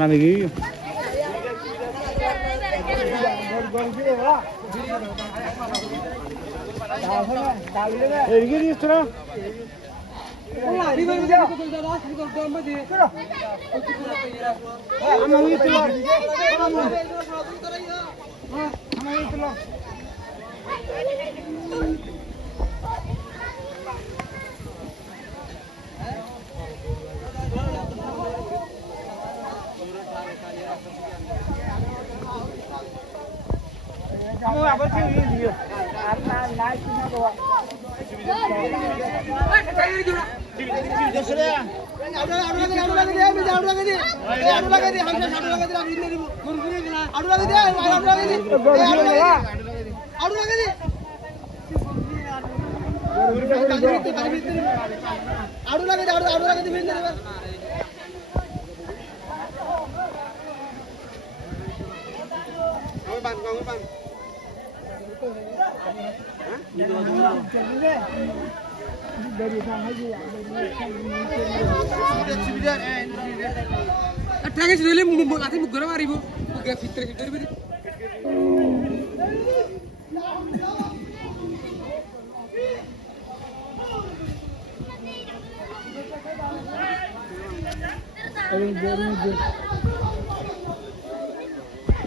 নামে কি এদিকে দিস তোরা kamu apa sih ini dia? Karena naik semua bawa. Dari sana aja ya. Attack is really I think Mugara Maribu. Get fit. I think